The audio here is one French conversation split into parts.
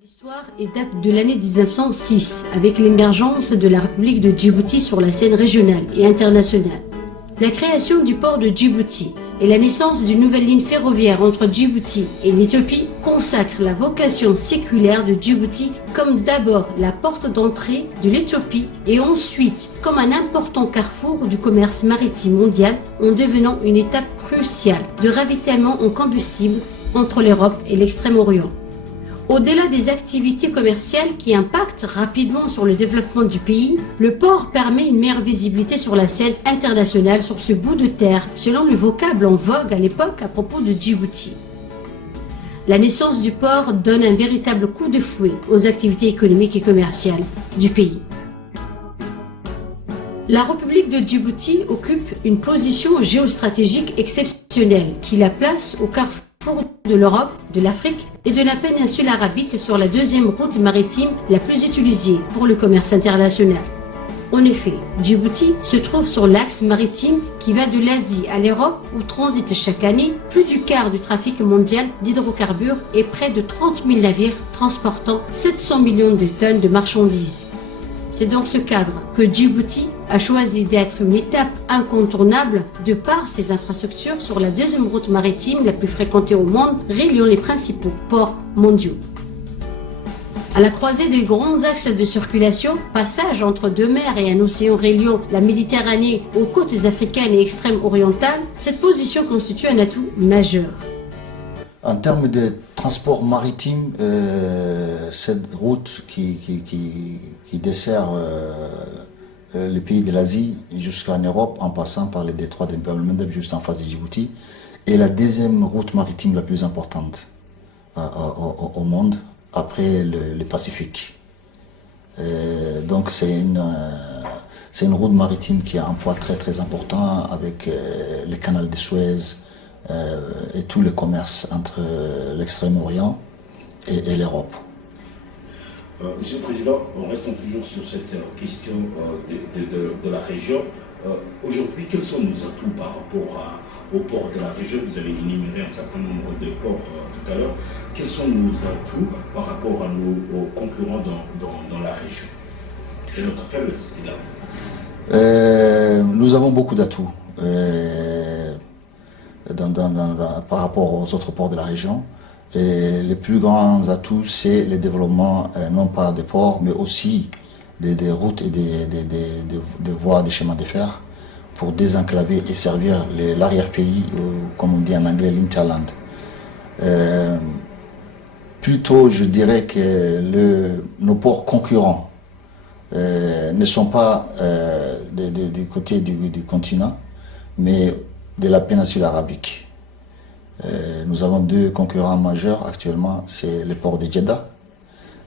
L'histoire date de l'année 1906, avec l'émergence de la République de Djibouti sur la scène régionale et internationale. La création du port de Djibouti et la naissance d'une nouvelle ligne ferroviaire entre Djibouti et l'Éthiopie consacrent la vocation séculaire de Djibouti comme d'abord la porte d'entrée de l'Éthiopie et ensuite comme un important carrefour du commerce maritime mondial en devenant une étape cruciale de ravitaillement en combustible entre l'Europe et l'Extrême-Orient. Au-delà des activités commerciales qui impactent rapidement sur le développement du pays, le port permet une meilleure visibilité sur la scène internationale sur ce bout de terre, selon le vocable en vogue à l'époque à propos de Djibouti. La naissance du port donne un véritable coup de fouet aux activités économiques et commerciales du pays. La République de Djibouti occupe une position géostratégique exceptionnelle qui la place au carrefour de l'Europe, de l'Afrique et de la péninsule arabique sur la deuxième route maritime la plus utilisée pour le commerce international. En effet, Djibouti se trouve sur l'axe maritime qui va de l'Asie à l'Europe où transite chaque année plus du quart du trafic mondial d'hydrocarbures et près de 30 000 navires transportant 700 millions de tonnes de marchandises. C'est dans ce cadre que Djibouti a choisi d'être une étape incontournable de par ses infrastructures sur la deuxième route maritime la plus fréquentée au monde, reliant les principaux ports mondiaux. À la croisée des grands axes de circulation, passage entre deux mers et un océan reliant la Méditerranée aux côtes africaines et extrême-orientales, cette position constitue un atout majeur. En termes de transport maritime, cette route qui dessert les pays de l'Asie jusqu'en Europe, en passant par les détroits de Bab el-Mandeb juste en face de Djibouti, est la deuxième route maritime la plus importante au monde, après le Pacifique. Donc c'est une route maritime qui a un poids très important avec le canal de Suez, et tout le commerce entre l'Extrême-Orient et l'Europe. Monsieur le Président, en restant toujours sur cette question de la région, aujourd'hui, quels sont nos atouts par rapport aux ports de la région? Vous avez énuméré un certain nombre de ports tout à l'heure. Quels sont nos atouts par rapport à aux concurrents dans la région? Et notre faiblesse également. Nous avons beaucoup d'atouts. Par rapport aux autres ports de la région. Et les plus grands atouts, c'est le développement non pas des ports, mais aussi des routes et des voies, des chemins de fer pour désenclaver et servir l'arrière-pays, comme on dit en anglais, l'interland. Plutôt, je dirais que nos ports concurrents ne sont pas du côté du continent, mais de la péninsule arabique. Nous avons deux concurrents majeurs actuellement, c'est le port de Jeddah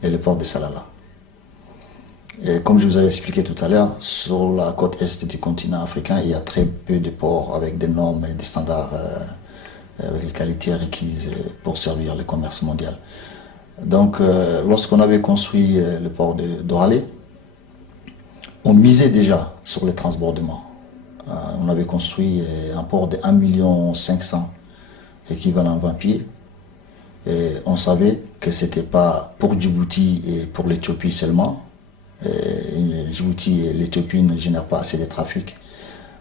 et le port de Salalah. Et comme je vous avais expliqué tout à l'heure, sur la côte est du continent africain, il y a très peu de ports avec des normes et des standards, avec les qualités requises pour servir le commerce mondial. Donc, lorsqu'on avait construit le port d'Oralé, on misait déjà sur le transbordement. On avait construit un port de 1,5 million équivalent 20 pieds. Et on savait que ce n'était pas pour Djibouti et pour l'Éthiopie seulement. Djibouti et l'Éthiopie ne génèrent pas assez de trafic.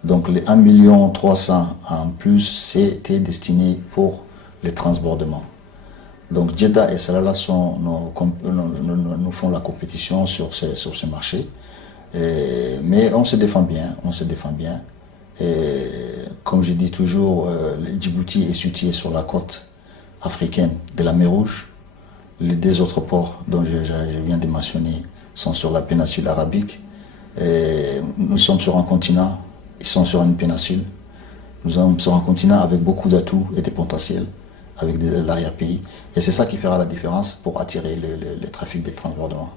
Donc les 1,3 million en plus, c'était destiné pour les transbordements. Donc Jeddah et Salalah nous font la compétition sur ce marché. Mais on se défend bien, Et comme je dis toujours, Djibouti est situé sur la côte africaine de la mer Rouge. Les deux autres ports dont je viens de mentionner sont sur la péninsule arabique. Et nous sommes sur un continent, ils sont sur une péninsule. Nous sommes sur un continent avec beaucoup d'atouts et de potentiels, avec l'arrière-pays. Et c'est ça qui fera la différence pour attirer le trafic des transbordements.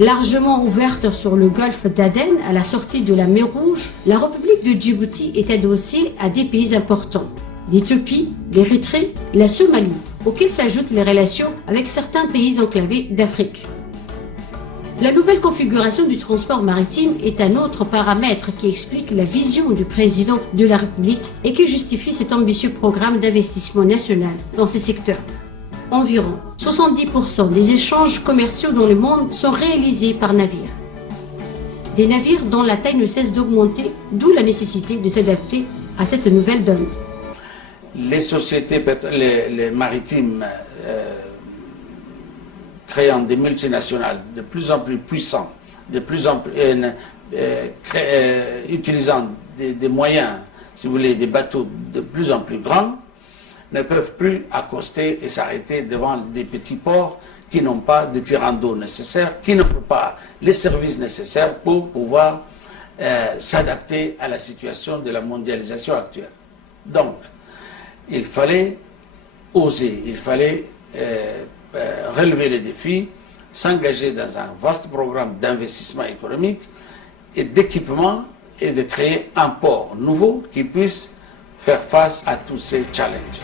Largement ouverte sur le golfe d'Aden à la sortie de la mer Rouge, la République de Djibouti est adossée à des pays importants, l'Éthiopie, l'Érythrée, la Somalie, auxquels s'ajoutent les relations avec certains pays enclavés d'Afrique. La nouvelle configuration du transport maritime est un autre paramètre qui explique la vision du président de la République et qui justifie cet ambitieux programme d'investissement national dans ces secteurs. Environ 70% des échanges commerciaux dans le monde sont réalisés par navire. Des navires dont la taille ne cesse d'augmenter, d'où la nécessité de s'adapter à cette nouvelle donne. Les sociétés les maritimes créant des multinationales de plus en plus puissantes, de plus en plus utilisant des moyens, si vous voulez, des bateaux de plus en plus grands, ne peuvent plus accoster et s'arrêter devant des petits ports qui n'ont pas de tirant d'eau nécessaire, qui n'ont pas les services nécessaires pour pouvoir s'adapter à la situation de la mondialisation actuelle. Donc, il fallait oser, il fallait relever les défis, s'engager dans un vaste programme d'investissement économique et d'équipement et de créer un port nouveau qui puisse faire face à tous ces challenges.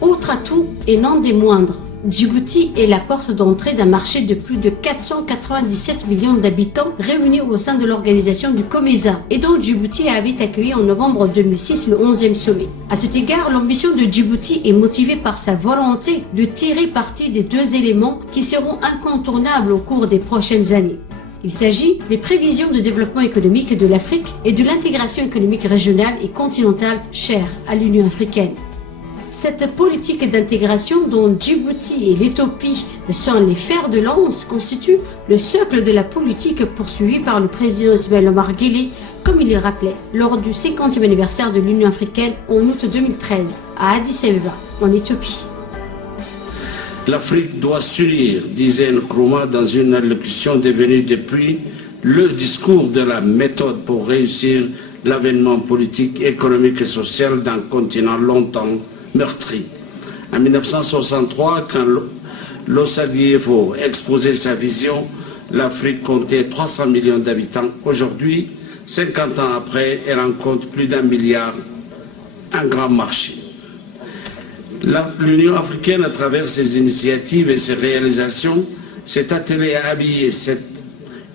Autre atout et non des moindres, Djibouti est la porte d'entrée d'un marché de plus de 497 millions d'habitants réunis au sein de l'organisation du COMESA et dont Djibouti avait accueilli en novembre 2006 le 11e sommet. À cet égard, l'ambition de Djibouti est motivée par sa volonté de tirer parti des deux éléments qui seront incontournables au cours des prochaines années. Il s'agit des prévisions de développement économique de l'Afrique et de l'intégration économique régionale et continentale chère à l'Union africaine. Cette politique d'intégration dont Djibouti et l'Éthiopie sont les fers de lance constitue le socle de la politique poursuivie par le président Ismaël Omar Guelleh, comme il le rappelait lors du 50e anniversaire de l'Union africaine en août 2013 à Addis Abeba, en Éthiopie. L'Afrique doit s'unir, disait Nkrumah dans une allocution devenue depuis le discours de la méthode pour réussir l'avènement politique, économique et social d'un continent longtemps meurtri. En 1963, quand l'Osagyefo exposait sa vision, l'Afrique comptait 300 millions d'habitants. Aujourd'hui, 50 ans après, elle en compte plus d'1 milliard, un grand marché. L'Union africaine, à travers ses initiatives et ses réalisations, s'est attelée à habiller cette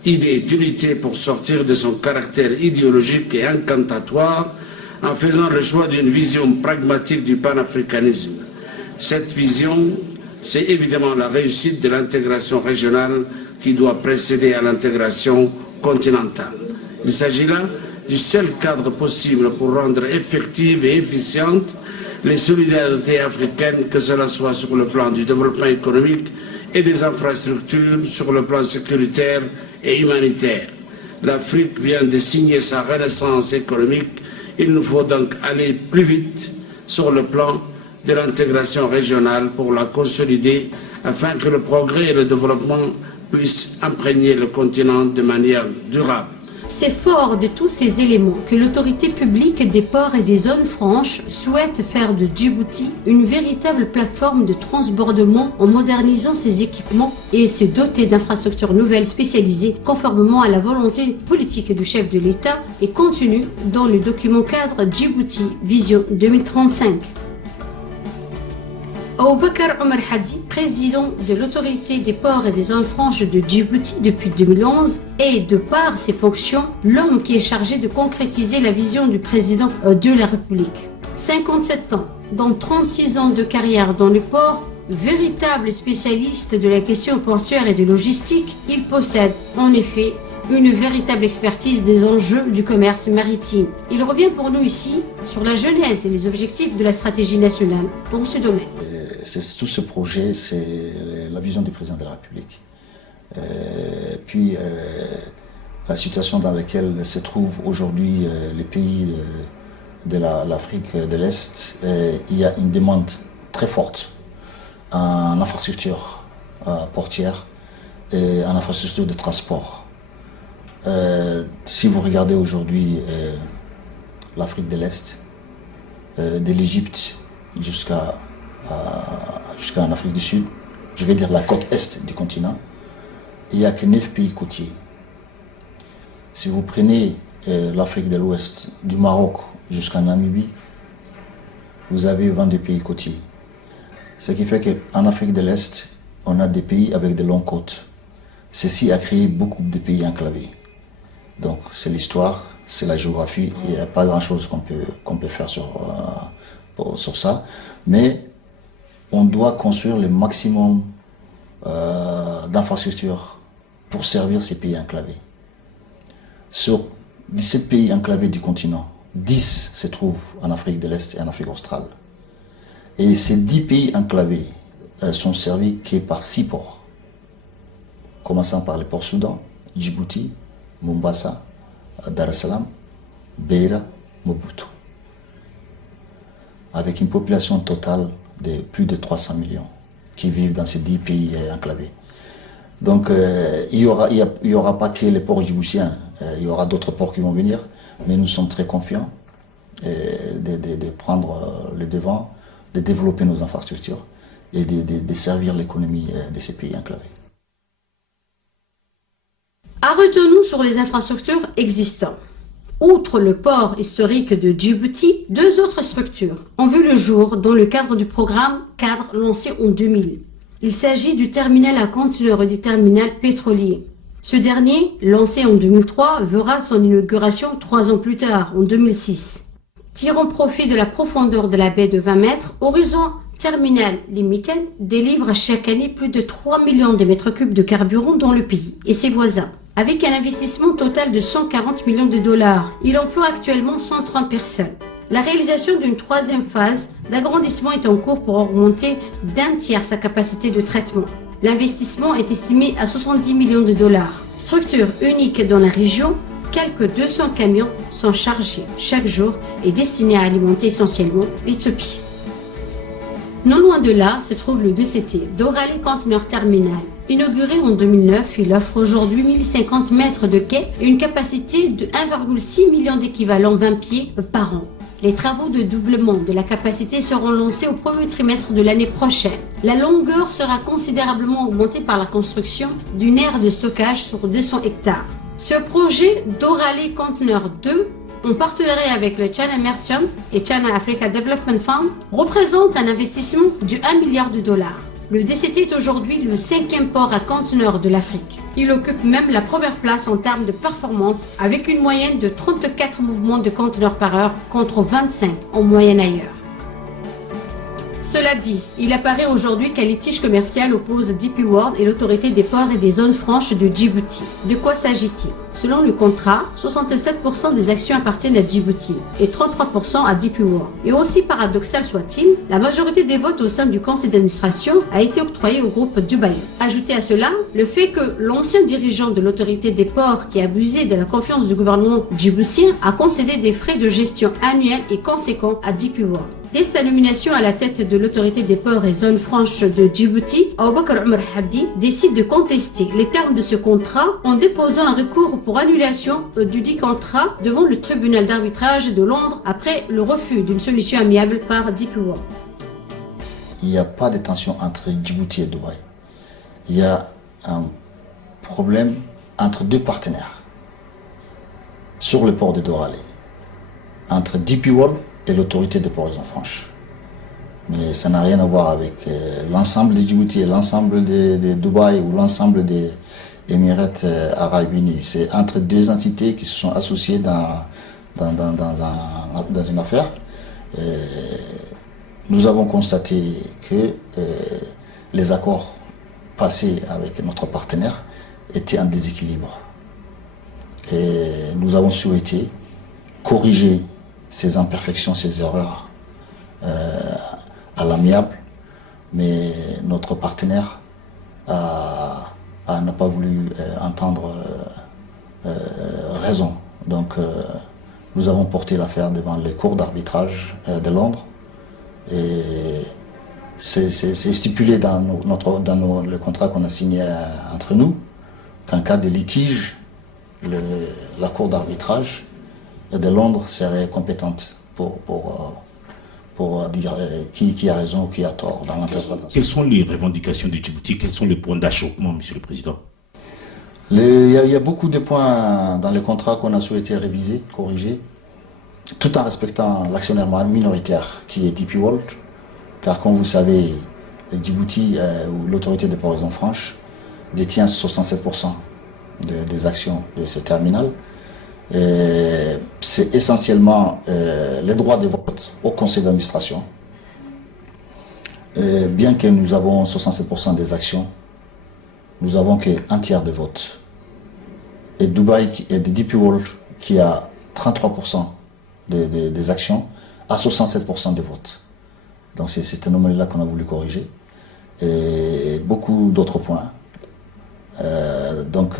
idée d'unité pour sortir de son caractère idéologique et incantatoire en faisant le choix d'une vision pragmatique du panafricanisme. Cette vision, c'est évidemment la réussite de l'intégration régionale qui doit précéder à l'intégration continentale. Il s'agit là du seul cadre possible pour rendre effectives et efficientes les solidarités africaines, que cela soit sur le plan du développement économique et des infrastructures, sur le plan sécuritaire et humanitaire. L'Afrique vient de signer sa renaissance économique. Il nous faut donc aller plus vite sur le plan de l'intégration régionale pour la consolider afin que le progrès et le développement puissent imprégner le continent de manière durable. C'est fort de tous ces éléments que l'autorité publique des ports et des zones franches souhaite faire de Djibouti une véritable plateforme de transbordement en modernisant ses équipements et se doter d'infrastructures nouvelles spécialisées conformément à la volonté politique du chef de l'État et contenue dans le document cadre Djibouti Vision 2035. Aboubakar Omar Hadi, président de l'autorité des ports et des zones franches de Djibouti depuis 2011, est, de par ses fonctions, l'homme qui est chargé de concrétiser la vision du président de la République. 57 ans, dont 36 ans de carrière dans le port, véritable spécialiste de la question portuaire et de logistique, il possède en effet une véritable expertise des enjeux du commerce maritime. Il revient pour nous ici sur la genèse et les objectifs de la stratégie nationale dans ce domaine. Tout ce projet, c'est la vision du président de la République. Puis la situation dans laquelle se trouvent aujourd'hui les pays de l'Afrique de l'Est, il y a une demande très forte en infrastructure portière et en infrastructure de transport. Si vous regardez aujourd'hui l'Afrique de l'Est, de l'Égypte jusqu'en Afrique du Sud, je vais dire la côte est du continent, il n'y a que 9 pays côtiers. Si vous prenez l'Afrique de l'Ouest, du Maroc jusqu'en Namibie, vous avez 22 pays côtiers. Ce qui fait qu'en Afrique de l'Est, on a des pays avec de longues côtes. Ceci a créé beaucoup de pays enclavés. Donc c'est l'histoire, c'est la géographie, il n'y a pas grand-chose qu'on peut faire sur ça. Mais on doit construire le maximum d'infrastructures pour servir ces pays enclavés. Sur 17 pays enclavés du continent, 10 se trouvent en Afrique de l'Est et en Afrique australe. Et ces 10 pays enclavés sont servis que par 6 ports, commençant par les ports Soudan, Djibouti, Mombasa, Dar es Salaam, Beira, Mobutu, avec une population totale de plus de 300 millions qui vivent dans ces 10 pays enclavés. Donc il y aura pas que les ports djiboutiens, il y aura d'autres ports qui vont venir, mais nous sommes très confiants de prendre le devant, de développer nos infrastructures et de servir l'économie de ces pays enclavés. Arrêtons-nous sur les infrastructures existantes. Outre le port historique de Djibouti, 2 autres structures ont vu le jour dans le cadre du programme cadre lancé en 2000. Il s'agit du terminal à conteneurs et du terminal pétrolier. Ce dernier, lancé en 2003, verra son inauguration 3 ans plus tard, en 2006. Tirant profit de la profondeur de la baie de 20 mètres, Horizon Terminal Limited délivre chaque année plus de 3 millions de mètres cubes de carburant dans le pays et ses voisins. Avec un investissement total de 140 millions de dollars, il emploie actuellement 130 personnes. La réalisation d'une 3e phase d'agrandissement est en cours pour augmenter d'1 tiers sa capacité de traitement. L'investissement est estimé à 70 millions de dollars. Structure unique dans la région, quelques 200 camions sont chargés chaque jour et destinés à alimenter essentiellement l'Éthiopie. Non loin de là se trouve le DCT, Doralé Container Terminal. Inauguré en 2009, il offre aujourd'hui 1050 mètres de quai et une capacité de 1,6 million d'équivalents 20 pieds par an. Les travaux de doublement de la capacité seront lancés au premier trimestre de l'année prochaine. La longueur sera considérablement augmentée par la construction d'une aire de stockage sur 200 hectares. Ce projet Doralé Container 2, en partenariat avec le China Merchant et China Africa Development Fund, représente un investissement de 1 milliard de dollars. Le DCT est aujourd'hui le 5e port à conteneurs de l'Afrique. Il occupe même la première place en termes de performance avec une moyenne de 34 mouvements de conteneurs par heure contre 25 en moyenne ailleurs. Cela dit, il apparaît aujourd'hui qu'un litige commercial oppose DP World et l'autorité des ports et des zones franches de Djibouti. De quoi s'agit-il? Selon le contrat, 67% des actions appartiennent à Djibouti et 33% à DP World. Et aussi paradoxal soit-il, la majorité des votes au sein du conseil d'administration a été octroyée au groupe Dubaï. Ajoutez à cela le fait que l'ancien dirigeant de l'autorité des ports qui a abusé de la confiance du gouvernement djiboutien a concédé des frais de gestion annuels et conséquents à DP World. Dès sa nomination à la tête de l'autorité des ports et zones franches de Djibouti, Aboubakar Omar Hadi décide de contester les termes de ce contrat en déposant un recours pour annulation du dit contrat devant le tribunal d'arbitrage de Londres après le refus d'une solution amiable par DP World. Il n'y a pas de tension entre Djibouti et Dubaï. Il y a un problème entre 2 partenaires sur le port de Doralé, entre DP World et l'autorité des ports et zones franches. Mais ça n'a rien à voir avec l'ensemble de Djibouti, l'ensemble de Dubaï ou l'ensemble des Émirats arabes unis. C'est entre 2 entités qui se sont associées dans une affaire. Nous avons constaté que les accords passés avec notre partenaire étaient en déséquilibre. Et nous avons souhaité corriger ces imperfections, ces erreurs à l'amiable, mais notre partenaire n'a pas voulu entendre raison. Donc nous avons porté l'affaire devant les cours d'arbitrage de Londres et c'est stipulé dans le contrat qu'on a signé entre nous qu'en cas de litige, la cour d'arbitrage de Londres serait compétente pour dire qui a raison ou qui a tort dans l'interprétation. Quelles sont les revendications de Djibouti? Quels sont les points d'achoppement, Monsieur le Président? Il y a beaucoup de points dans le contrat qu'on a souhaité réviser, corriger, tout en respectant l'actionnaire minoritaire qui est DP World, car comme vous savez, Djibouti, ou l'autorité des ports et zones franches, détient 67% des actions de ce terminal. C'est essentiellement les droits de vote au conseil d'administration. Bien que nous avons 67% des actions, nous avons qu'un tiers de vote. Et Dubaï et DP World, qui a 33% des actions, a 67% des votes. Donc c'est cette anomalie-là qu'on a voulu corriger. Et beaucoup d'autres points.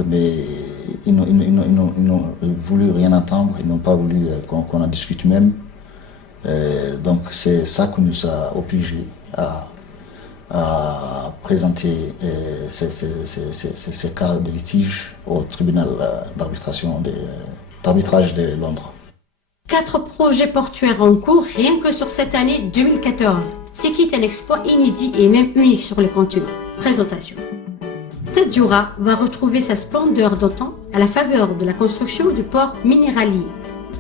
Mais ils n'ont voulu rien entendre, ils n'ont pas voulu qu'on en discute même. Donc c'est ça qui nous a obligés à présenter ces cas de litige au tribunal d'arbitrage de Londres. 4 projets portuaires en cours rien que sur cette année 2014. C'est qui un exploit inédit et même unique sur le continent. Présentation. Tadjoura va retrouver sa splendeur d'antan à la faveur de la construction du port minéralier.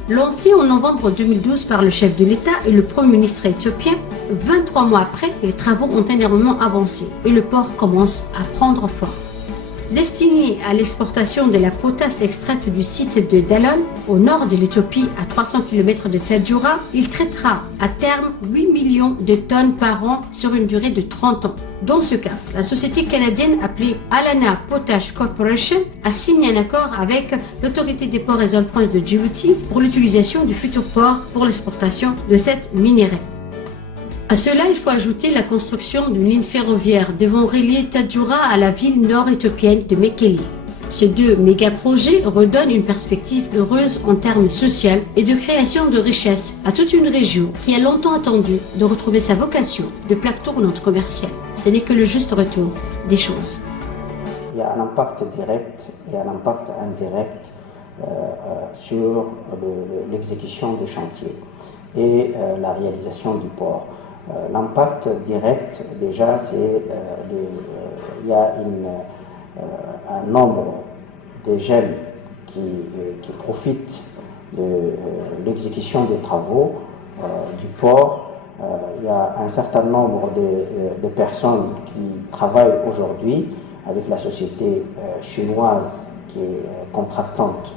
Lancé en novembre 2012 par le chef de l'État et le Premier ministre éthiopien, 23 mois après, les travaux ont énormément avancé et le port commence à prendre forme. Destiné à l'exportation de la potasse extraite du site de Dallol, au nord de l'Éthiopie, à 300 km de Tadjoura, il traitera à terme 8 millions de tonnes par an sur une durée de 30 ans. Dans ce cas, la société canadienne appelée Alana Potash Corporation a signé un accord avec l'autorité des ports et zones franches de Djibouti pour l'utilisation du futur port pour l'exportation de cette minerai. À cela, il faut ajouter la construction d'une ligne ferroviaire devant relier Tadjoura à la ville nord-éthiopienne de Mekele. Ces 2 méga-projets redonnent une perspective heureuse en termes sociaux et de création de richesses à toute une région qui a longtemps attendu de retrouver sa vocation de plaque tournante commerciale. Ce n'est que le juste retour des choses. Il y a un impact direct et un impact indirect sur l'exécution des chantiers et la réalisation du port. L'impact direct, déjà, c'est il y a un nombre de jeunes qui profitent de l'exécution des travaux du port. Il y a un certain nombre de personnes qui travaillent aujourd'hui avec la société chinoise qui est contractante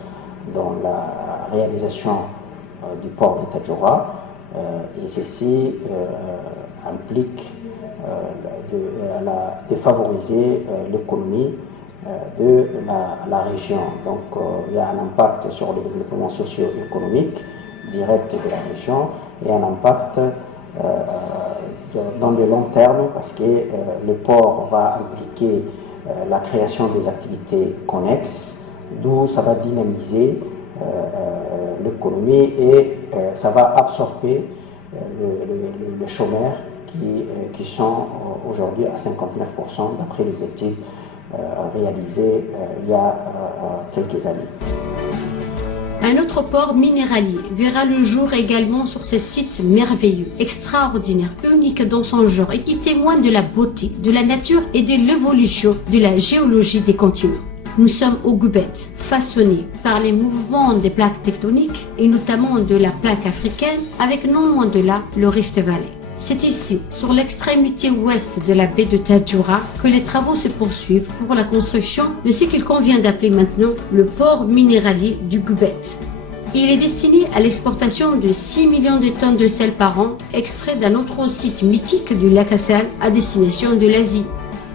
dans la réalisation du port de Tadjoura. Et ceci implique de favoriser l'économie de la région. Donc il y a un impact sur le développement socio-économique direct de la région et un impact dans le long terme parce que le port va impliquer la création des activités connexes, d'où ça va dynamiser l'économie et ça va absorber les chômeurs qui sont aujourd'hui à 59% d'après les études réalisées il y a quelques années. Un autre port minéralier verra le jour également sur ces sites merveilleux, extraordinaires, uniques dans son genre et qui témoignent de la beauté, de la nature et de l'évolution de la géologie des continents. Nous sommes au Gubet, façonnés par les mouvements des plaques tectoniques et notamment de la plaque africaine avec non loin de là le Rift Valley. C'est ici, sur l'extrémité ouest de la baie de Tadjoura, que les travaux se poursuivent pour la construction de ce qu'il convient d'appeler maintenant le port minéralier du Gubet. Il est destiné à l'exportation de 6 millions de tonnes de sel par an, extrait d'un autre site mythique du lac Assal à destination de l'Asie.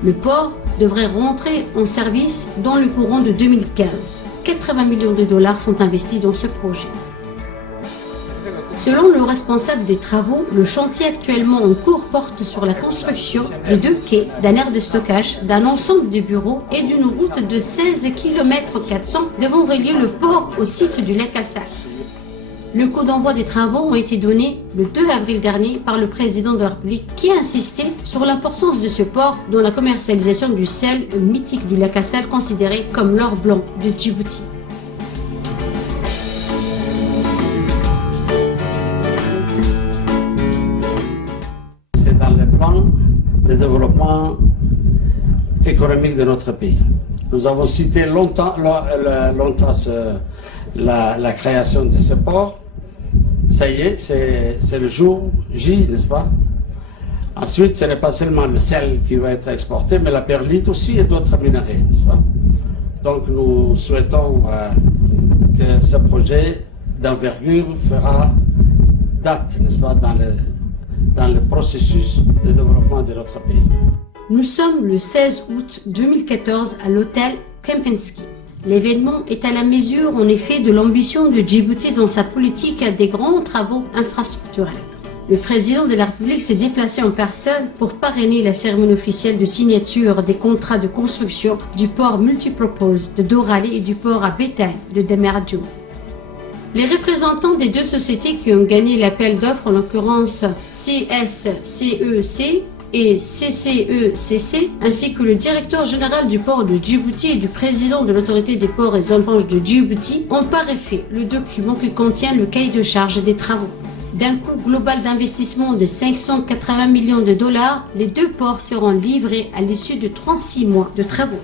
Le port devrait rentrer en service dans le courant de 2015. 80 millions de dollars sont investis dans ce projet. Selon le responsable des travaux, le chantier actuellement en cours porte sur la construction de 2 quais, d'un aire de stockage, d'un ensemble de bureaux et d'une route de 16 km 400 devant relier le port au site du lac Assal. Le coup d'envoi des travaux ont été donnés le 2 avril dernier par le président de la République qui a insisté sur l'importance de ce port dans la commercialisation du sel mythique du lac Assal considéré comme l'or blanc de Djibouti. C'est dans le plan de développement économique de notre pays. Nous avons cité longtemps la création de ce port. Ça y est, c'est le jour J, n'est-ce pas? Ensuite, ce n'est pas seulement le sel qui va être exporté, mais la perlite aussi et d'autres minerais, n'est-ce pas? Donc nous souhaitons que ce projet d'envergure fera date, n'est-ce pas, dans le processus de développement de notre pays. Nous sommes le 16 août 2014 à l'hôtel Kempinski. L'événement est à la mesure, en effet, de l'ambition de Djibouti dans sa politique des grands travaux infrastructurels. Le président de la République s'est déplacé en personne pour parrainer la cérémonie officielle de signature des contrats de construction du port multipurpose de Doralé et du port à bétail de Dameradjou. Les représentants des deux sociétés qui ont gagné l'appel d'offres, en l'occurrence CSCEC et CCECC, ainsi que le directeur général du port de Djibouti et du président de l'autorité des ports et zones franches de Djibouti, ont paraphé le document qui contient le cahier de charge des travaux. D'un coût global d'investissement de 580 millions de dollars, les deux ports seront livrés à l'issue de 36 mois de travaux.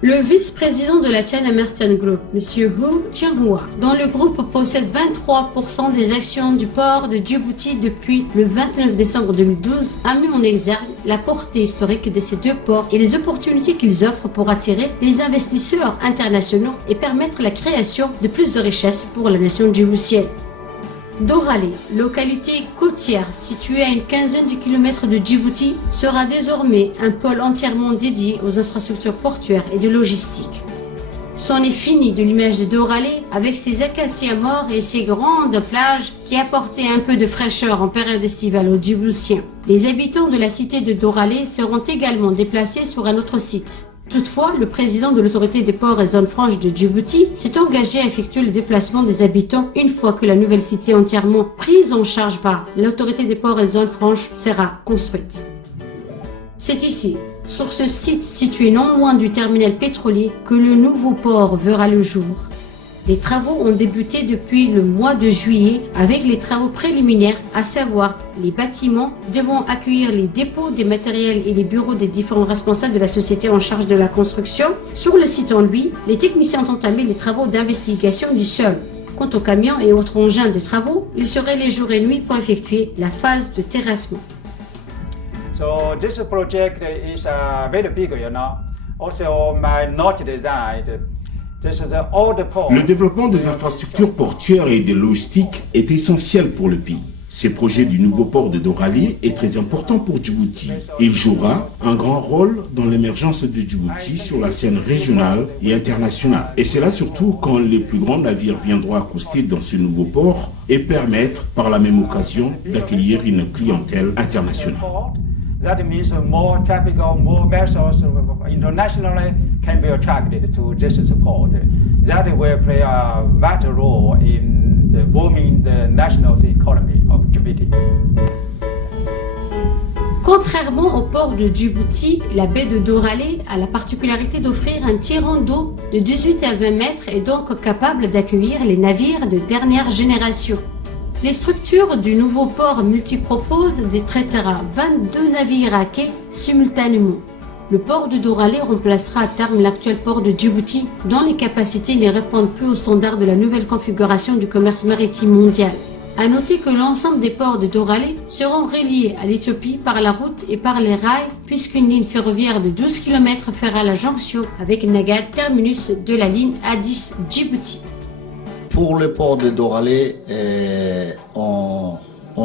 Le vice-président de la China Merchants Group, M. Hu Jianhua, dont le groupe possède 23% des actions du port de Djibouti depuis le 29 décembre 2012, a mis en exergue la portée historique de ces deux ports et les opportunités qu'ils offrent pour attirer des investisseurs internationaux et permettre la création de plus de richesses pour la nation djiboutienne. Doralé, localité côtière située à une quinzaine de kilomètres de Djibouti, sera désormais un pôle entièrement dédié aux infrastructures portuaires et de logistique. C'en est fini de l'image de Doralé avec ses acacias morts et ses grandes plages qui apportaient un peu de fraîcheur en période estivale aux Djiboutiens. Les habitants de la cité de Doralé seront également déplacés sur un autre site. Toutefois, le président de l'autorité des ports et zones franches de Djibouti s'est engagé à effectuer le déplacement des habitants une fois que la nouvelle cité entièrement prise en charge par l'autorité des ports et zones franches sera construite. C'est ici, sur ce site situé non loin du terminal pétrolier, que le nouveau port verra le jour. Les travaux ont débuté depuis le mois de juillet avec les travaux préliminaires, à savoir les bâtiments devant accueillir les dépôts des matériels et les bureaux des différents responsables de la société en charge de la construction. Sur le site en lui, les techniciens ont entamé les travaux d'investigation du sol. Quant aux camions et autres engins de travaux, ils seraient les jours et nuits pour effectuer la phase de terrassement. So this project is very big, Also not designed. Le développement des infrastructures portuaires et de logistique est essentiel pour le pays. Ce projet du nouveau port de Doralé est très important pour Djibouti. Il jouera un grand rôle dans l'émergence de Djibouti sur la scène régionale et internationale. Et c'est là surtout quand les plus grands navires viendront accoster dans ce nouveau port et permettre par la même occasion d'accueillir une clientèle internationale. That means more traffic, more vessels internationally can be attracted to this port. That will play a vital role in the booming the national economy of Djibouti. Contrairement au port de Djibouti, la baie de Doralé a la particularité d'offrir un tirant d'eau de 18 à 20 mètres et donc capable d'accueillir les navires de dernière génération. Les structures du nouveau port multipropose traitera 22 navires à quai simultanément. Le port de Doralé remplacera à terme l'actuel port de Djibouti, dont les capacités ne répondent plus aux standards de la nouvelle configuration du commerce maritime mondial. À noter que l'ensemble des ports de Doralé seront reliés à l'Éthiopie par la route et par les rails, puisqu'une ligne ferroviaire de 12 km fera la jonction avec Nagad, terminus de la ligne Addis-Djibouti. Pour le port de Doralé, on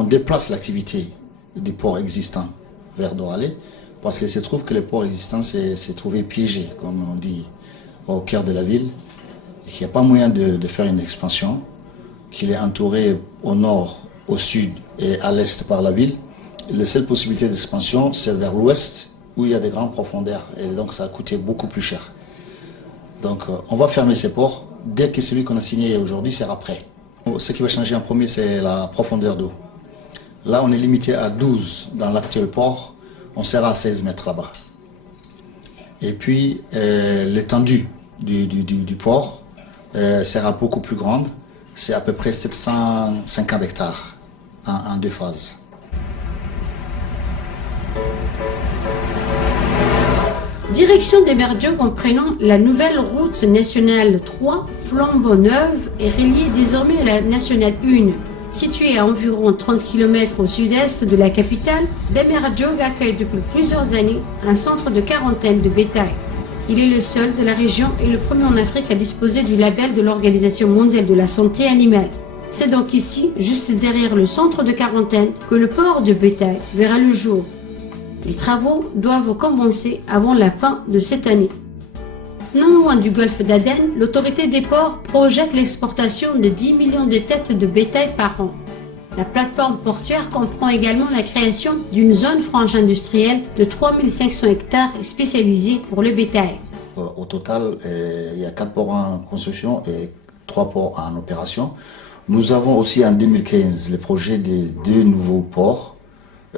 déplace l'activité des ports existants vers Doralé parce qu'il se trouve que les ports existants s'est trouvé piégé, comme on dit, au cœur de la ville, et qu'il n'y a pas moyen de faire une expansion, qu'il est entouré au nord, au sud et à l'est par la ville. La seule possibilité d'expansion, c'est vers l'ouest, où il y a des grandes profondeurs, et donc ça a coûté beaucoup plus cher. Donc on va fermer ces ports. Dès que celui qu'on a signé aujourd'hui sera prêt. Ce qui va changer en premier, c'est la profondeur d'eau. Là, on est limité à 12 dans l'actuel port. On sera à 16 mètres là-bas. Et puis, l'étendue du port sera beaucoup plus grande. C'est à peu près 750 hectares en deux phases. Direction Dameradjou comprenant la nouvelle route nationale 3, flambant neuve et reliée désormais à la nationale 1. Située à environ 30 km au sud-est de la capitale, Dameradjou accueille depuis plusieurs années un centre de quarantaine de bétail. Il est le seul de la région et le premier en Afrique à disposer du label de l'Organisation mondiale de la santé animale. C'est donc ici, juste derrière le centre de quarantaine, que le port de bétail verra le jour. Les travaux doivent commencer avant la fin de cette année. Non loin du golfe d'Aden, l'autorité des ports projette l'exportation de 10 millions de têtes de bétail par an. La plateforme portuaire comprend également la création d'une zone franche industrielle de 3500 hectares spécialisée pour le bétail. Au total, il y a 4 ports en construction et 3 ports en opération. Nous avons aussi en 2015 le projet des 2 nouveaux ports.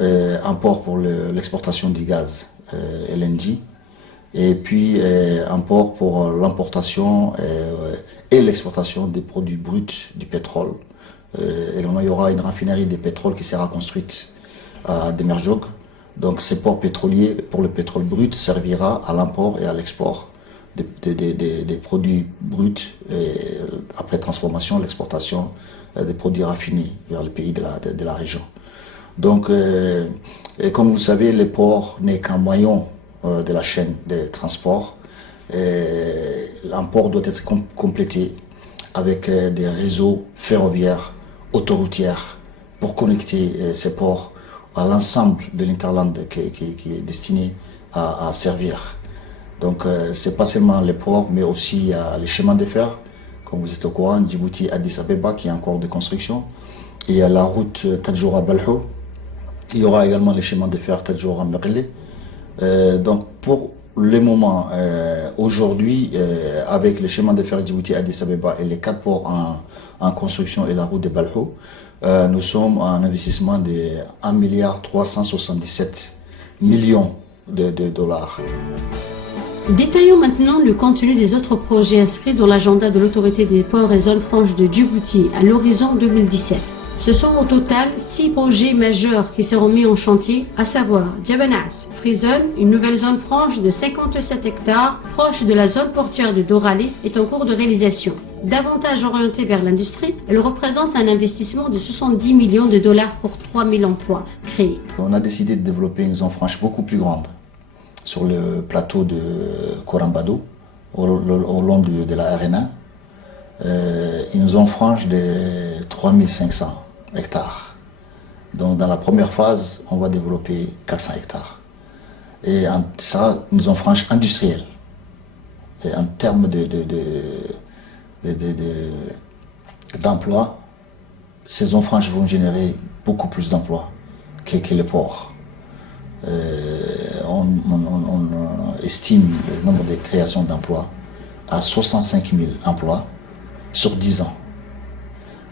Un port pour l'exportation du gaz LNG et puis un port pour l'importation et l'exportation des produits bruts du pétrole. Et il y aura une raffinerie de pétrole qui sera construite à Demerjog. Donc ces ports pétroliers pour le pétrole brut servira à l'import et à l'export des produits bruts et après transformation, l'exportation des produits raffinés vers les pays de la région. Donc, et comme vous savez, le port n'est qu'un maillon de la chaîne de transport. Un port doit être complété avec des réseaux ferroviaires, autoroutiers, pour connecter ces ports à l'ensemble de l'Interland qui est destiné à servir. Donc, c'est pas seulement les ports, mais aussi les chemins de fer, comme vous êtes au courant, Djibouti-Addis Abeba, qui est en cours de construction. Et il y a la route Tadjoura-Balhou. Il y aura également les chemins de fer Tadjoura-Merle. Donc, pour le moment, aujourd'hui, avec les chemins de fer Djibouti-Addis Abeba et les 4 ports en construction et la route de Balhou, nous sommes à un investissement de 1,377 milliard de dollars. Détaillons maintenant le contenu des autres projets inscrits dans l'agenda de l'autorité des ports et zones franches de Djibouti à l'horizon 2017. Ce sont au total 6 projets majeurs qui seront mis en chantier, à savoir Djabanas, Free Zone, une nouvelle zone franche de 57 hectares proche de la zone portuaire de Doralé, est en cours de réalisation. Davantage orientée vers l'industrie, elle représente un investissement de 70 millions de dollars pour 3000 emplois créés. On a décidé de développer une zone franche beaucoup plus grande sur le plateau de Korambado, au long de la RN1. Une zone franche de 3500 hectares. Donc dans la première phase, on va développer 400 hectares. Et ça, une zone franche industrielle. Et en termes d'emploi, ces zones franches vont générer beaucoup plus d'emplois que les ports. On estime le nombre de créations d'emplois à 65 000 emplois sur 10 ans.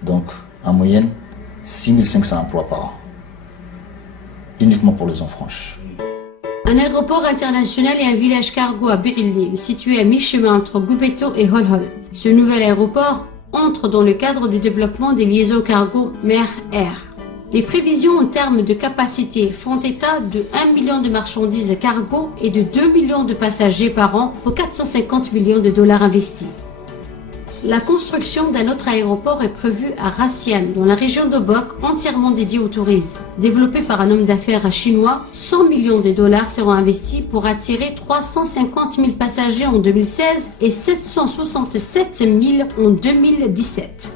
Donc, en moyenne, 6 500 emplois par an, uniquement pour les zones franches. Un aéroport international et un village cargo à Birilli, situé à mi-chemin entre Goubeto et Holhol. Ce nouvel aéroport entre dans le cadre du développement des liaisons cargo mer-air. Les prévisions en termes de capacité font état de 1 million de marchandises cargo et de 2 millions de passagers par an pour 450 millions de dollars investis. La construction d'un autre aéroport est prévue à Rassian, dans la région d'Obok, entièrement dédié au tourisme. Développé par un homme d'affaires chinois, 100 millions de dollars seront investis pour attirer 350 000 passagers en 2016 et 767 000 en 2017.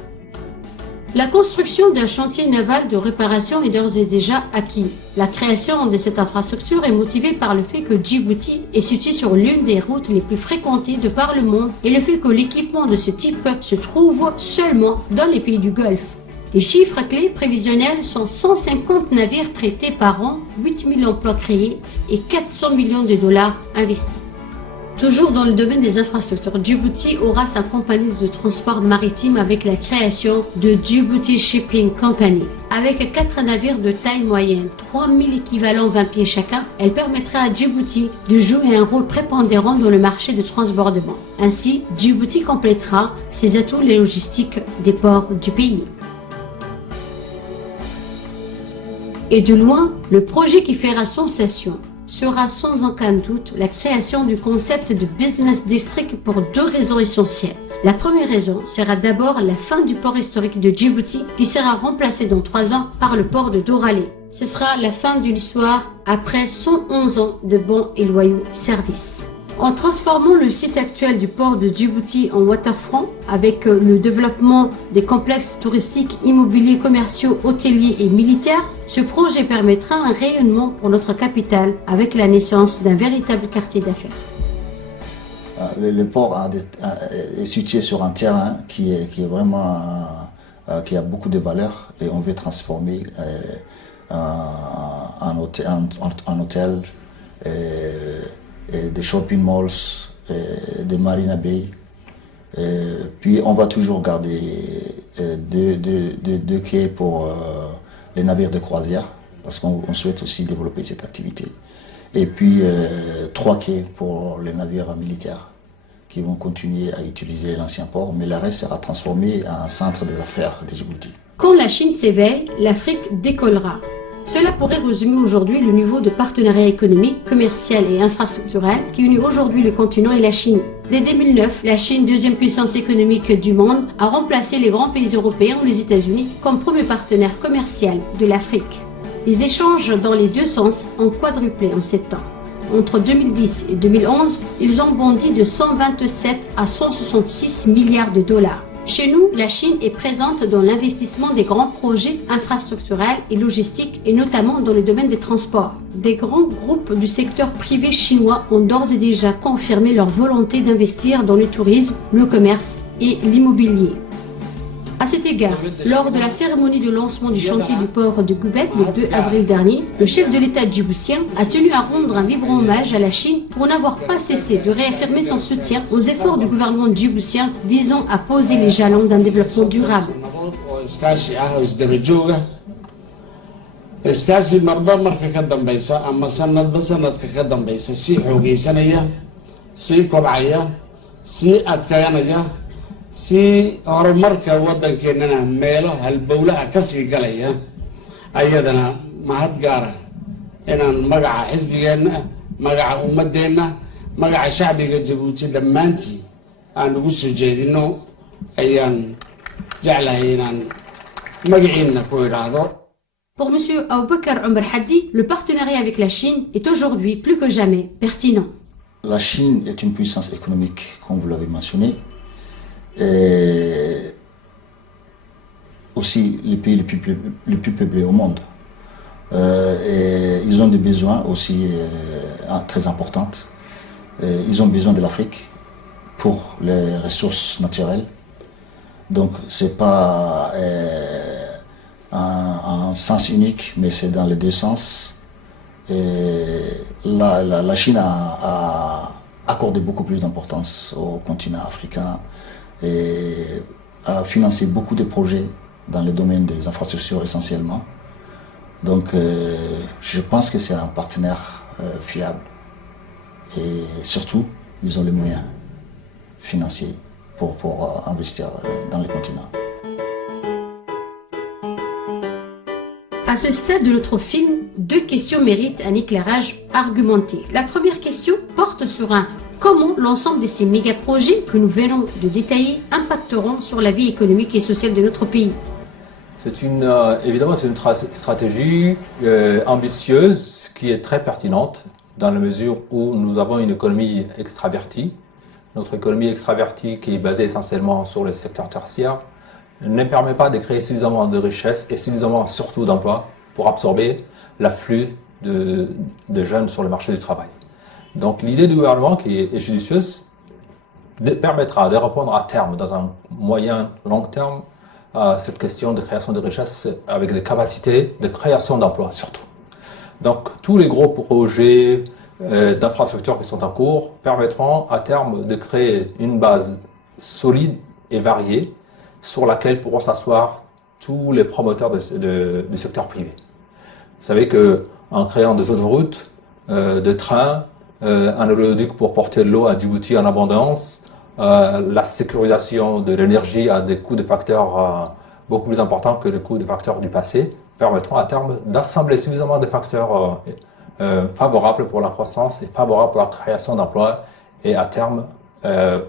La construction d'un chantier naval de réparation est d'ores et déjà acquis. La création de cette infrastructure est motivée par le fait que Djibouti est situé sur l'une des routes les plus fréquentées de par le monde et le fait que l'équipement de ce type se trouve seulement dans les pays du Golfe. Les chiffres clés prévisionnels sont 150 navires traités par an, 8 000 emplois créés et 400 millions de dollars investis. Toujours dans le domaine des infrastructures, Djibouti aura sa compagnie de transport maritime avec la création de Djibouti Shipping Company. Avec 4 navires de taille moyenne, 3000 équivalents 20 pieds chacun, elle permettra à Djibouti de jouer un rôle prépondérant dans le marché de transbordement. Ainsi, Djibouti complétera ses atouts logistiques des ports du pays. Et de loin, le projet qui fera sensation sera sans aucun doute la création du concept de Business District pour 2 raisons essentielles. La première raison sera d'abord la fin du port historique de Djibouti qui sera remplacé dans 3 ans par le port de Doralé. Ce sera la fin d'une histoire après 111 ans de bons et loyaux services. En transformant le site actuel du port de Djibouti en waterfront, avec le développement des complexes touristiques, immobiliers, commerciaux, hôteliers et militaires, ce projet permettra un rayonnement pour notre capitale avec la naissance d'un véritable quartier d'affaires. Le port est situé sur un terrain qui est vraiment qui a beaucoup de valeur et on veut transformer un hôtel et des shopping malls, des Marina Bay. Puis on va toujours garder deux quais pour les navires de croisière parce qu'on souhaite aussi développer cette activité. Et puis 3 quais pour les navires militaires qui vont continuer à utiliser l'ancien port, mais le reste sera transformé en centre des affaires de Djibouti. Quand la Chine s'éveille, l'Afrique décollera. Cela pourrait résumer aujourd'hui le niveau de partenariat économique, commercial et infrastructurel qui unit aujourd'hui le continent et la Chine. Dès 2009, la Chine, deuxième puissance économique du monde, a remplacé les grands pays européens ou les États-Unis comme premier partenaire commercial de l'Afrique. Les échanges dans les deux sens ont quadruplé en 7 ans. Entre 2010 et 2011, ils ont bondi de 127 à 166 milliards de dollars. Chez nous, la Chine est présente dans l'investissement des grands projets infrastructurels et logistiques et notamment dans le domaine des transports. Des grands groupes du secteur privé chinois ont d'ores et déjà confirmé leur volonté d'investir dans le tourisme, le commerce et l'immobilier. À cet égard, lors de la cérémonie de lancement du chantier du port de Goubet le 2 avril dernier, le chef de l'État djiboutien a tenu à rendre un vibrant hommage à la Chine pour n'avoir pas cessé de réaffirmer son soutien aux efforts du gouvernement djiboutien visant à poser les jalons d'un développement durable. si horumarka waddankeenana meelo halbowlaha ka sii galaya ayadana mahad gaara inaan magaca xisbigeenna magaca ummadeenna magaca shacbiga Djibouti dhammaantii aan ugu soo jeedino ayaan jeclahay inaan magaciina ku idhaahdo. Pour M. Aboubakar Omar Hadi, le partenariat avec la Chine est aujourd'hui plus que jamais pertinent. La Chine est une puissance économique, comme vous l'avez mentionné. Et aussi les pays les plus peuplés au monde. Et ils ont des besoins aussi très importants. Ils ont besoin de l'Afrique pour les ressources naturelles. Donc c'est pas un sens unique, mais c'est dans les deux sens. Et la Chine a accordé beaucoup plus d'importance au continent africain et a financé beaucoup de projets dans le domaine des infrastructures essentiellement. Donc je pense que c'est un partenaire fiable et surtout ils ont les moyens financiers pour investir dans le continent. À ce stade de notre film, 2 questions méritent un éclairage argumenté. La première question porte sur comment l'ensemble de ces méga-projets que nous venons de détailler impacteront sur la vie économique et sociale de notre pays. Évidemment, c'est une stratégie ambitieuse qui est très pertinente dans la mesure où nous avons une économie extravertie. Notre économie extravertie, qui est basée essentiellement sur le secteur tertiaire, ne permet pas de créer suffisamment de richesses et suffisamment surtout d'emplois pour absorber l'afflux de jeunes sur le marché du travail. Donc l'idée du gouvernement, qui est judicieuse, permettra de répondre à terme, dans un moyen long terme, à cette question de création de richesses avec des capacités de création d'emplois surtout. Donc tous les gros projets d'infrastructures qui sont en cours permettront à terme de créer une base solide et variée sur laquelle pourront s'asseoir tous les promoteurs du secteur privé. Vous savez qu'en créant des autoroutes, des trains, un oléoduc pour porter l'eau à Djibouti en abondance, la sécurisation de l'énergie à des coûts de facteurs beaucoup plus importants que les coûts de facteurs du passé, permettront à terme d'assembler suffisamment de facteurs favorables pour la croissance et favorables pour la création d'emplois et à terme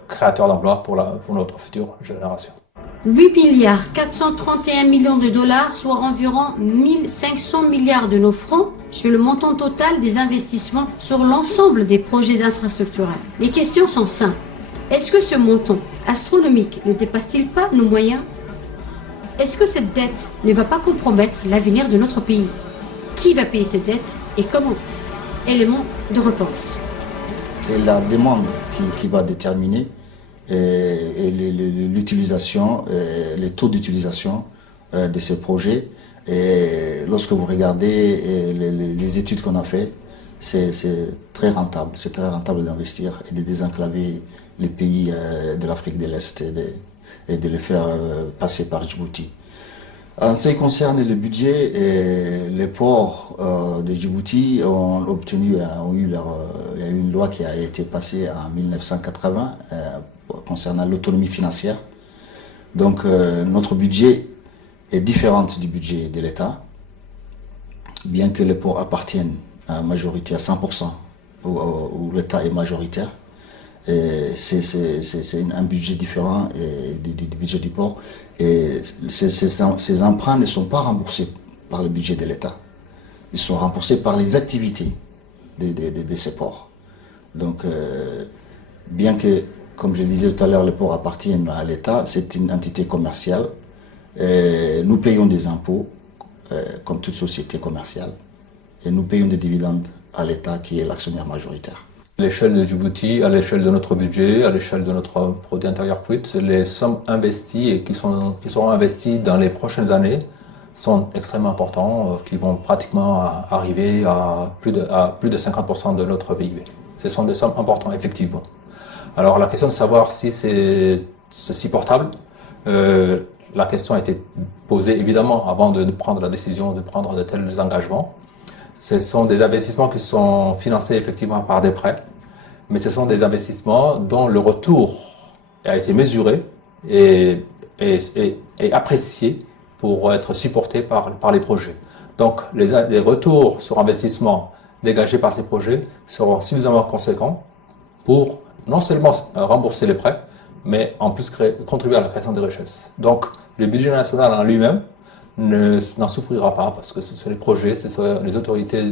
créateurs d'emplois pour notre future génération. 8 milliards 431 millions de dollars, soit environ 1500 milliards de nos francs, sur le montant total des investissements sur l'ensemble des projets d'infrastructures. Les questions sont simples. Est-ce que ce montant astronomique ne dépasse-t-il pas nos moyens? Est-ce que cette dette ne va pas compromettre l'avenir de notre pays? Qui va payer cette dette et comment? Élément de réponse. C'est la demande qui va déterminer l'utilisation, les taux d'utilisation de ces projets. Et lorsque vous regardez les études qu'on a faites, c'est très rentable. C'est très rentable d'investir et de désenclaver les pays de l'Afrique de l'Est et de les faire passer par Djibouti. En ce qui concerne le budget, les ports de Djibouti ont obtenu, il y a eu une loi qui a été passée en 1980 concernant l'autonomie financière. Donc notre budget est différent du budget de l'État, bien que les ports appartiennent à majorité à 100%, où l'État est majoritaire. C'est un budget différent du budget du port. Et ces emprunts ne sont pas remboursés par le budget de l'État. Ils sont remboursés par les activités de ces ports. Donc, bien que, comme je disais tout à l'heure, les ports appartiennent à l'État, c'est une entité commerciale. Nous payons des impôts, comme toute société commerciale. Et nous payons des dividendes à l'État qui est l'actionnaire majoritaire. À l'échelle de Djibouti, à l'échelle de notre budget, à l'échelle de notre produit intérieur brut, les sommes investies et qui seront investies dans les prochaines années sont extrêmement importantes, qui vont pratiquement arriver à plus de 50% de notre PIB. Ce sont des sommes importantes, effectivement. Alors la question de savoir si c'est supportable, la question a été posée évidemment avant de prendre la décision de prendre de tels engagements. Ce sont des investissements qui sont financés effectivement par des prêts, mais ce sont des investissements dont le retour a été mesuré et apprécié pour être supporté par les projets. Donc les retours sur investissement dégagés par ces projets seront suffisamment conséquents pour non seulement rembourser les prêts, mais en plus contribuer à la création de richesses. Donc le budget national en lui-même n'en souffrira pas parce que ce sont les projets, ce sont les autorités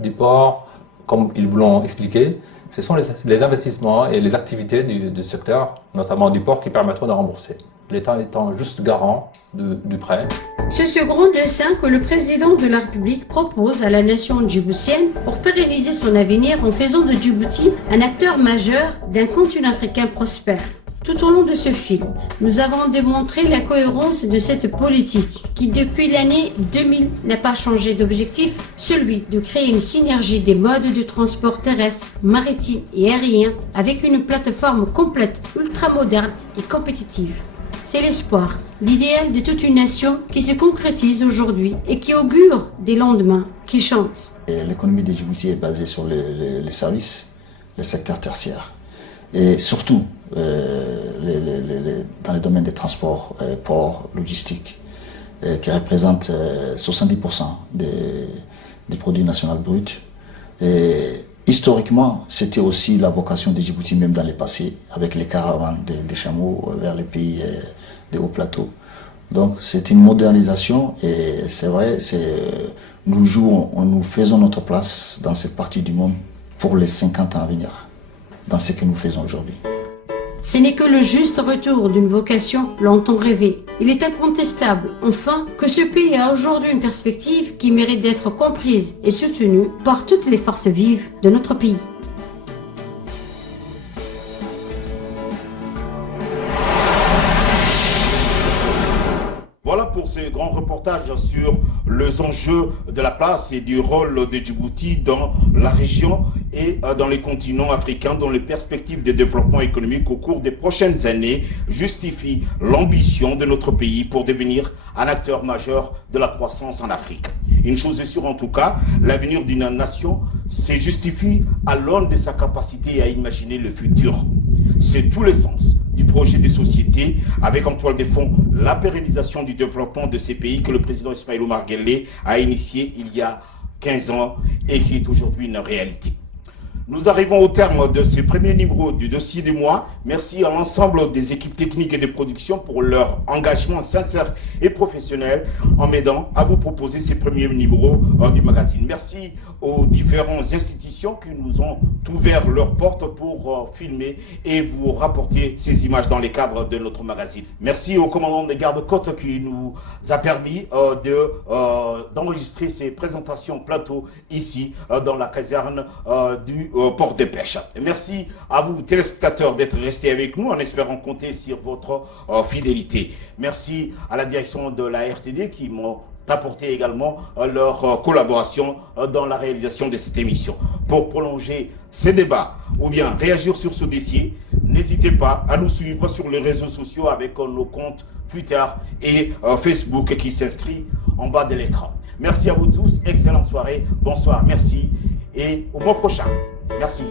du port, comme ils vous l'ont expliqué, ce sont les investissements et les activités du secteur, notamment du port, qui permettront de rembourser. L'État étant juste garant du prêt. C'est ce grand dessein que le président de la République propose à la nation djiboutienne pour pérenniser son avenir en faisant de Djibouti un acteur majeur d'un continent africain prospère. Tout au long de ce film, nous avons démontré la cohérence de cette politique qui, depuis l'année 2000, n'a pas changé d'objectif, celui de créer une synergie des modes de transport terrestre, maritime et aérien avec une plateforme complète, ultra-moderne et compétitive. C'est l'espoir, l'idéal de toute une nation qui se concrétise aujourd'hui et qui augure des lendemains qui chantent. L'économie de Djibouti est basée sur les services, le secteur tertiaire. Et surtout dans le domaine des transports, ports, logistiques, qui représentent 70% du produit national brut. Et historiquement, c'était aussi la vocation de Djibouti, même dans le passé, avec les caravanes des chameaux vers les pays des hauts plateaux. Donc c'est une modernisation et c'est vrai, nous faisons notre place dans cette partie du monde pour les 50 ans à venir, dans ce que nous faisons aujourd'hui. Ce n'est que le juste retour d'une vocation longtemps rêvée. Il est incontestable, enfin, que ce pays a aujourd'hui une perspective qui mérite d'être comprise et soutenue par toutes les forces vives de notre pays. Voilà pour ce grand reportage sur les enjeux de la place et du rôle de Djibouti dans la région et dans les continents africains, dont les perspectives de développement économique au cours des prochaines années justifient l'ambition de notre pays pour devenir un acteur majeur de la croissance en Afrique. Une chose est sûre en tout cas, l'avenir d'une nation se justifie à l'aune de sa capacité à imaginer le futur. C'est tout le sens du projet de société avec en toile de fond la pérennisation du développement de ces pays que le président Ismaël Omar Guelleh a initié il y a 15 ans et qui est aujourd'hui une réalité. Nous arrivons au terme de ce premier numéro du dossier du mois. Merci à l'ensemble des équipes techniques et de production pour leur engagement sincère et professionnel en m'aidant à vous proposer ces premiers numéros du magazine. Merci aux différentes institutions qui nous ont ouvert leurs portes pour filmer et vous rapporter ces images dans les cadres de notre magazine. Merci au commandant des gardes-côtes qui nous a permis d'enregistrer ces présentations plateau ici dans la caserne du port de pêche. Merci à vous téléspectateurs d'être restés avec nous en espérant compter sur votre fidélité. Merci à la direction de la RTD qui m'ont apporté également leur collaboration dans la réalisation de cette émission. Pour prolonger ces débats ou bien réagir sur ce dossier, n'hésitez pas à nous suivre sur les réseaux sociaux avec nos comptes Twitter et Facebook qui s'inscrivent en bas de l'écran. Merci à vous tous, excellente soirée, bonsoir, merci et au mois prochain. Merci.